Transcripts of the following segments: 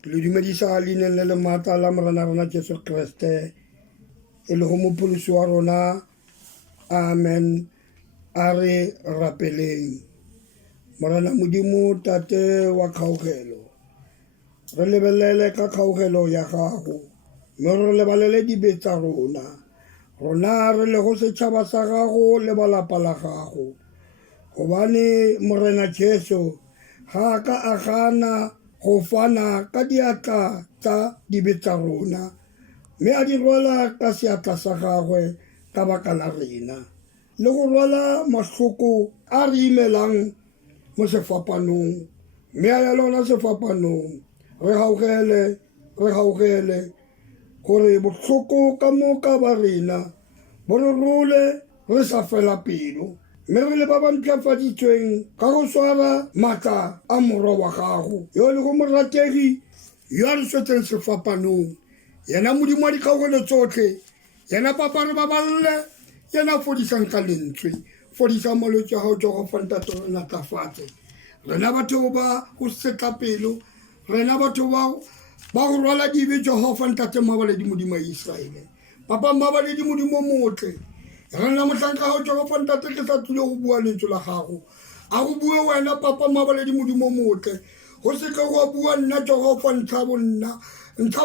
Ke le dumedisa leineng le le maatla la morena rona Jesu Kreste e le go mopholosi wa rona. Amen. A re rapeleng. Morena Modimo tate wa kgaogelo, re lebelele ka kgaogelo ya gago, mme re lebalele dibe tsa rona re le go setšhaba sa gago le balapa la gago, gobane morena Jesu ga ka a gana go fana ka diatla tsa dibe tsa rona, mme a di rwala ka seatla sa gagwe ka baka la rena, le go rwala mahloko a re imelang mo sefapanong, mme a ya lona sefapanong. Re gaugele gore bohloko ka moka ba rena bo re role re sa fela pelo, mme re le ba ba ntlafaditsweng ka go swara maatla a morwa wa gago yo le go morategi yo a re swetseng sefapanong, yena Modimo wa dikgaogelo tsotlhe, yena papa re baballe, yena fodisang ka lentswe, fodisa malwetse a gago Jehova ntate re natlafatse. Rena batho ba go setla pelo, rena batho ba go rwala dibe Jehova ntate mabaledi Modimo wa Israele, papa mabaledi Modimo motle. Rena mohlanka gago Jehova ntate ke sa tlile go bua lentswe la gago, a go bue wena papa mabaledi Modimo motle, go seka go bua nna Jehova ntlha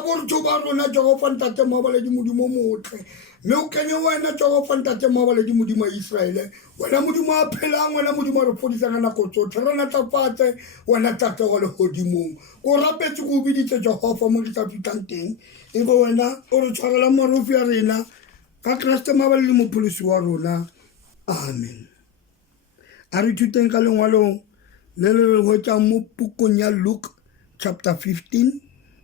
borutho ba rona Jehova ntate mabaledi Modimo motle, mme o kenye wena Jehova ntate mabaledi Modimo wa Israele, wena Modimo a phelang, wena Modimo a re fodisang ka nako tsotlhe. Re natlafatse wena tate wa legodimong, ko rapetse go biditse Jehova mo re tla fitlhang teng, e be wena o re tshwarela marofi a rena ka Kreste mabaledi mopholosi wa rona. Amen. A re thuteng ka lengwalong le le hwetsang mo pukong ya Luke chapter 15,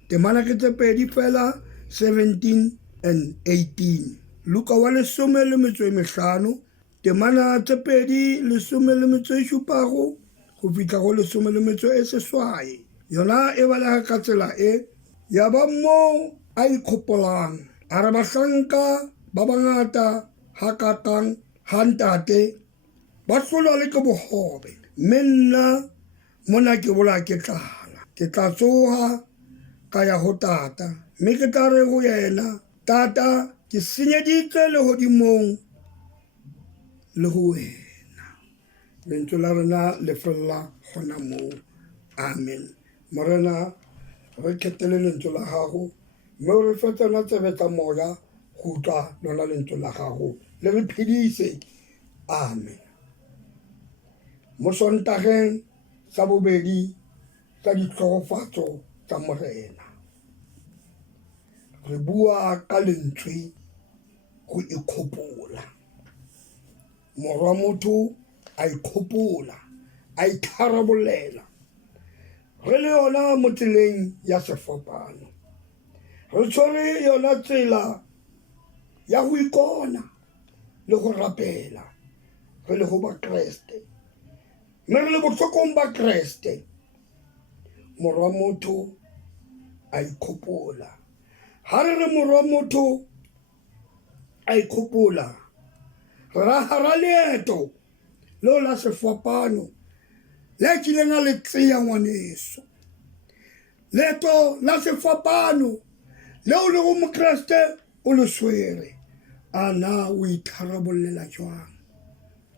temana ke tse pedi fela 17 and 18. Luka wa 15, temana tse pedi 17 go fitlha go 18. Yona e balega ka tsela e, ya ba mo a ikgopolang a re bahlanka ba bangata ha kakang ha ntate ba hlolwa le ke bogobe, mme nna mona ke bola ke tlala, ke tla tsoga ka ya go tata, mme ke tla re go yena, tata ke senyeditse legodimong le go wena. Lentswe la rena le fella gona moo. Amen. Morena re kgethele lentswe la gago, mme o re fe tsona tsebe tsa moya go utlwa lona lentswe la gago, le re phedise. Amen. Mo sontageng sa bobedi tsa ditlhogofatso tsa morena, re bua ka lentswe go ikgopola. Morwa motho a ikgopola, a itharabolela. Re le yona mo tseleng ya sefapano, re tshwere yona tsela ya go ikona le go rapela, re le go ba Kreste, mme re le botlhokong ba Kreste. Morwa motho a ikgopola. Ha re re morwa motho a ikgopola, ra hara leeto leo la sefapano le kileng a le tseya ngwaneso, leeto la sefapano leo le go mokreste o le swere. A na o itharabolela jwang?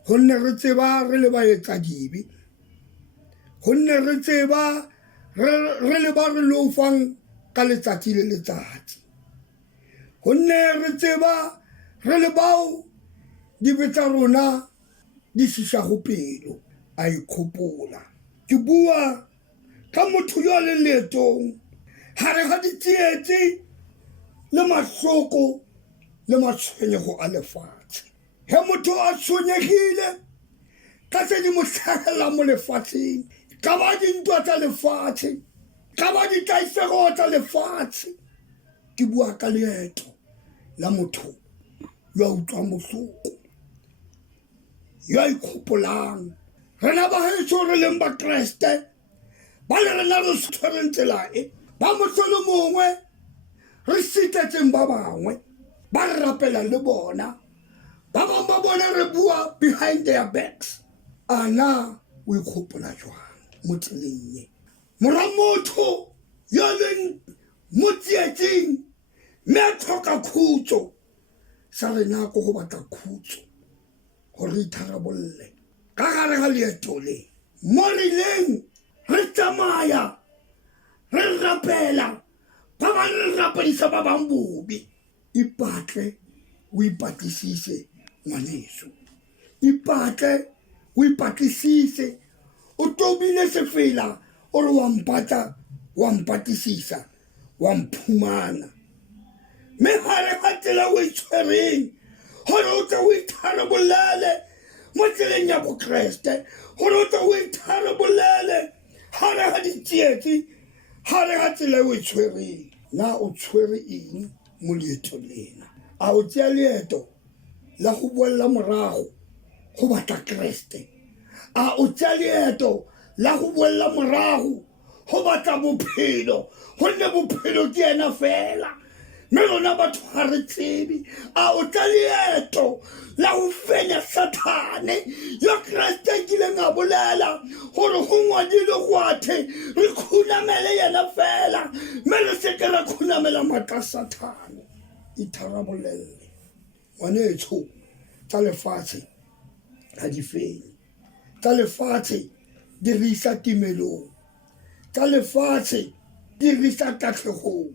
Gonne re tseba re le baetsa dibe, gonne re tseba re le ba re loufang ka letsatsi le letsatsi, gonne re tseba re le bao dibe tsa rona di šišago pelo. A ikgopola. Ke bua ka motho yo a leng leetong gare ga ditsietsi le mahloko le matshwenyego a lefatshe. He motho a tshwenyegile ka tse di mo tlhagelela mo lefatsheng, ka ba dintwa tsa lefatshe, ka ba ditaisego tsa lefatshe. Ke bua ka leeto la motho yo a utlwang bohloko, yo a ikgopolang. Rena ba heso re leng ba Kreste, ba le rena re tshwereng tsela e, ba mohlolo mongwe re sitetseng ba bangwe, ba re rapelang le bona, ba bangwe ba bona re bua behind their backs. A na o ikgopola jwang mo tseleng e? Morwa motho yo leng mo tsietsing mme a tlhoka khutso sa re nako go batla khutso gore itharabolle ka gare ga leeto le mo rileng re tsamaya re rapela ba ba re rapedisa ba bang bobi ipatle o ipatlisise ngwaneso ipatle o ipatlisise o tobile sefela o re wa mpatlisisa wa mphumana mme gare ga tsela o itshwereng gore o tla o itharabolele mo tseleng ya bokreste gore o tla o itharabolele gare ga ditsietsi gare ga tsela o itshwereng na o tshwere eng mo leeto lena a o tsea leeto la go boela morago go batla kreste a o tsea leeto la go boela morago go batla bophelo gonne bophelo ke ena fela mme rona batho ga re tsebe a o tla leeto la go fenya Sathane yo kreste kileng a bolela gore go ngwadile gwathe re khunamele yena fela mme re seke ra khunamela matla Sathane itharabolele ngwanetsho tsa lefatshe ga di fele tsa lefatshe di re isa timelong tsa lefatshe di re isa tatlhegong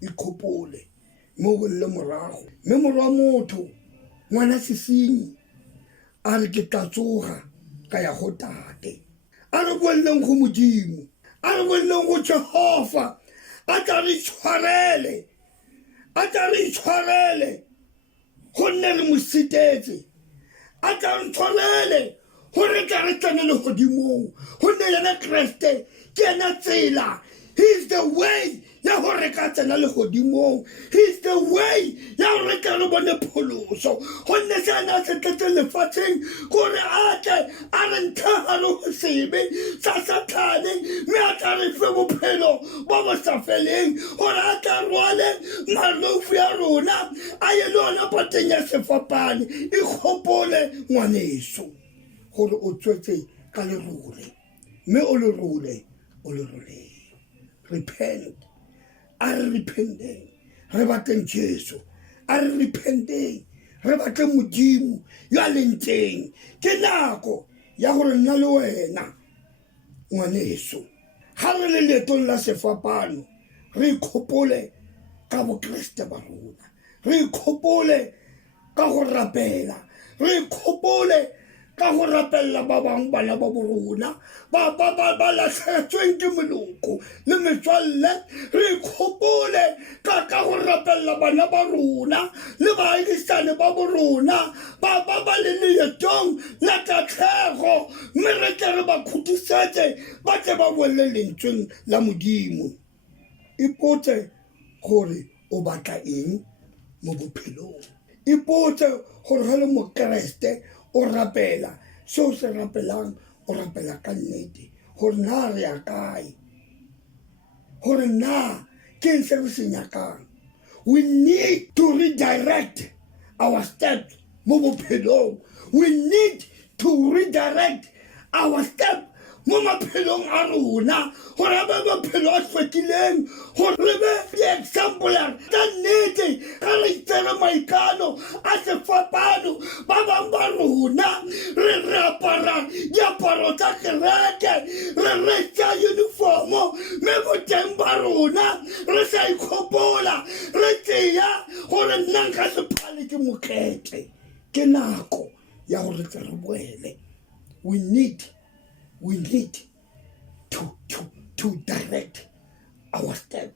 ikhopole mo go le morago mme morwa motho ngwana sesenyi a re ke tla tsoga ka ya go tate a re boeleng go modimo a re boeleng go Jehova a tla re itshwarele gonne re mo sitetse a tla re tshwarele gore tla re tsene le godimong gonne yena kreste ke ena tsela he is the way ya gore ka tsena le godimong he is the way ya gore ka re bone pholoso gonne se ana se tletse lefatsheng gore a tle a re nthagare go sebe sa Sathane mme a tla re fe bophelo bo bo sa feleng gore a tla rwale malofu ya rona a ye le ona pateng ya sefapane ikgopole ngwaneso gore o tswetse ka lerole mme o lerole repent a re repenteng re batleng Jesu a re repenteng re batleng modimo yo a leng teng ke nako ya gore nna le wena ngwaneso ga re le leetong la sefapano re ikgopole ka bokreste ba rona re ikgopole ka go rapela re ikgopole ka go rapella ba bang bana ba borona ba latlhetsweng ke moloko le metswalle re ikgopole ka go rapella bana ba rona le baagisane ba borona ba le leetong la tatlhego mme re tle re ba khudisetse ba tle ba boele lentsweng la modimo ipotse gore o batla eng mo bophelong ipotse gore ga le mokreste o rapela seo se rapelang o rapela ka nnete gore na re ya kae gore na ke eng se re se nyakang we need to redirect our steps mo bophelong we need to redirect our steps mo maphelong a rona gore a be maphelo a hlwekileng gore re be di-exemplar tsa nnete ga re itsere maikano a sefapano ba bang ba rona re apara diaparo tsa kereke re retsa uniformo mme boteng ba rona re sa ikgopola re tseya gore nna nka sephale ke mokete ke nako ya gore tle re boele we need to direct our step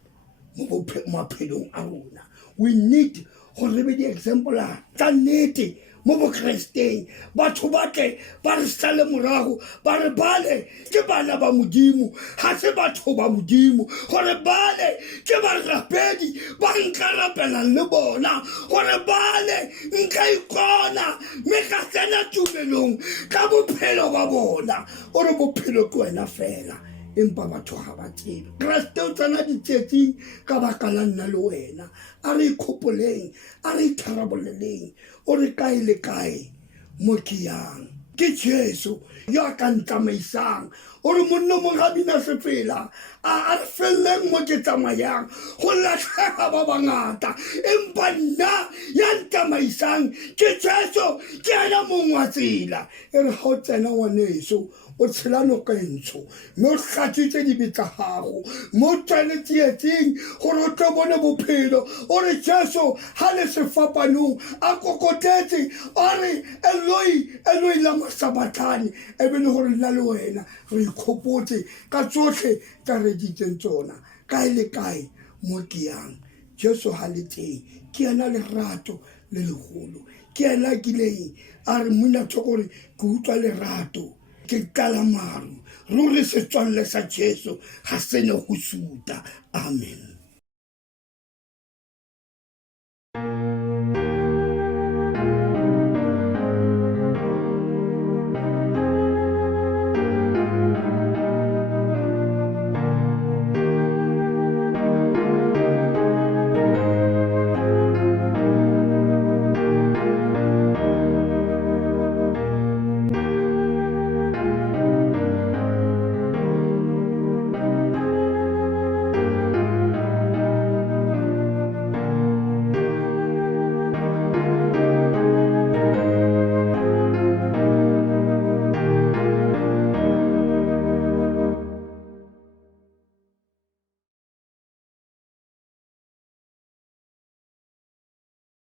mo maphelong a rona we need gore re be di-exemplar tsa nnete mo bokresteng batho ba tle ba re sale morago ba re bale ke bana ba modimo ga se batho ba modimo gore bale ke barapedi ba nka rapelang le bona gore bale nka ikona mme ka tsena tumelong ka bophelo ba bona ore bophelo ke wena fela empa batho ga ba tsebe kreste o tsena ditsetsing ka baka la nna le wena a re ikgopoleng a re itharaboleleng o re kae le kae mo ke yang ke Jesu ya ka ntamaisang o re monna mogabina sefela a re felleng mo ke tsamayang go latlhega ba bangata empa nna ya ntamaisang ke Jesu ke ena mong wa tsela e re ga o tsena ngwaneso o tshela nokentsho mme o hlatswitse dibe tsa gago mo o tsene tsietsing gore o tlo bone bophelo o re Jesu ga le sefapanong a kokotetse a re Eloi lama sabathane e be le gore nna le wena re ikgopotse ka tsotlhe tsa re ditseng tsona kae le kae mo ke yang Jesu ga le teng ke ena lerato le legolo ke ena kileng a re mminathoko gore ke utlwa lerato ke tlala maru ruri setswalle sa Jesu ga se ne go suta amen.